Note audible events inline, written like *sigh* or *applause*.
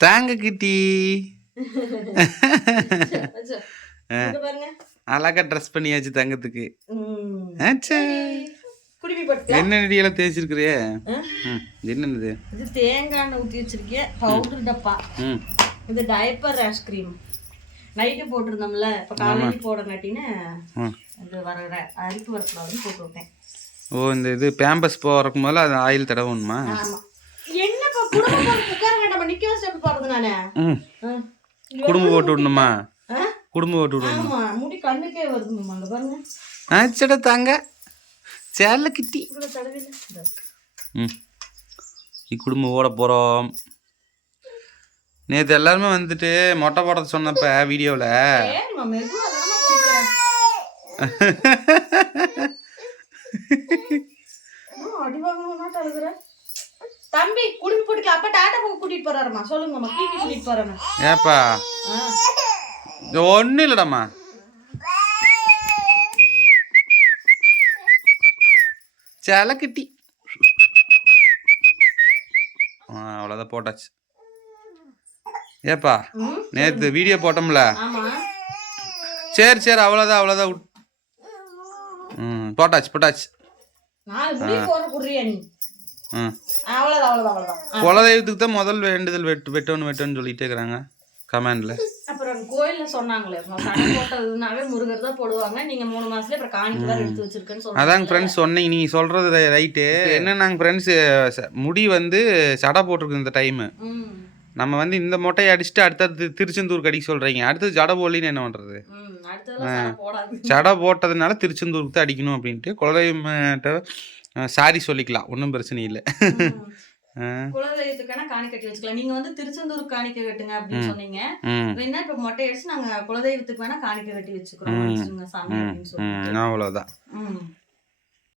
தாங்க கிட்டி அழகா ட்ரெஸ் பண்ணியாச்சு தங்கத்துக்கு. என்ன நெடியெல்லாம் தேய்ச்சிருக்கிறியே? என்னது? இது தேங்காய் எண்ணெய் ஊற்றி வச்சிருக்கேன் பவுடர் டப்பா. இது டயப்பர் ரேஷ் க்ரீம் நைட்டு போட்டிருந்தோம்ல இப்போ காலையில் போடங்காட்டின்னு இது வர அரிப்பு வரக்கூடாதுன்னு போட்டு விட்டேன். ஓ இந்த இது பேம்பஸ் போகிறக்கு முதல்ல அது ஆயில் தடவணுமா? ஆமா. ஆ. குடும்பம் போட்டு விடணுமா? ஆ? குடும்பம் போட்டு விடணும்? முடி கண்ணுக்கே வருதுமா அங்க பாருங்க. ஆச்சட தாங்க. சேல கிட்டி. ம். நீ குடும்பம் ஓட போகிறோம் நேற்று எல்லாருமே வந்துட்டு மொட்டை போட சொன்னப்ப வீடியோவில் *laughs* அடி வாங்கணும்னா அழுகுற. தம்பி குடும்பி போட்டுக்கலாம் அப்ப டாட்டா போக கூட்டிட்டு போறாருமா சொல்லுங்கம்மா கீக்கி கூட்டிட்டு போறாங்க ஏப்பா? ஆ. ஒன்றும் இல்லைடாம்மா. சேல கிட்டி ஆ அவ்வளோதான் போட்டாச்சு. ஏப்பா நேற்று வீடியோ போட்டோம்ல? சரி சரி அவ்வளோதான் அவ்வளோதான் ம் போட்டாச்சு போட்டாச்சு. அவ்வளவுதான் அவ்வளவுதான் குலதெய்வத்துக்கு தான் முதல் வேண்டுதல் வெட்டு வெட்டணும் வெட்டணும்னு சொல்லிட்டே இருக்கிறாங்க கமெண்ட்ல. அப்புறம் கோயில்ல சொன்னாங்களே சடை போட்டதுனாவே முருகர் தான் போடுவாங்க. நீங்க மூணு மாசத்துல அப்புறம் காணிக்கு வேற எடுத்து வச்சிருக்கேன்னு சொல்றாங்க அதாங்க ஃப்ரெண்ட்ஸ் சொன்னீங்க நீங்கள் சொல்கிறது ரைட்டு. என்ன நாங்கள் ஃப்ரெண்ட்ஸு முடி வந்து சடை போட்டிருக்கு இந்த டைமு நம்ம வந்து இந்த மொட்டையை அடிச்சுட்டு அடுத்தது திருச்செந்தூர் கடிக்க சொல்கிறீங்க அடுத்தது ஜடை போடலின்னு என்ன அடுத்ததெல்லாம் சடை ஜடை போட்டதுனால திருச்செந்தூருக்கு தான் அடிக்கணும் அப்படின்ட்டு குலதெய்வம்கிட்ட சாரி சொல்லிக்கலாம். ஒன்றும் பிரச்சனை இல்லை. குலதெய்வத்துக்கான காணி கட்டி வச்சுக்கலாம். நீங்க வந்து திருச்செந்தூர் காணிக்கை கட்டுங்க அப்படின்னு சொன்னீங்க. வேணா இப்ப மொட்டை அடிச்சு நாங்க குலதெய்வத்துக்கு வேணா காணிக்கை கட்டி வச்சுக்கிறோம். வச்சுருங்க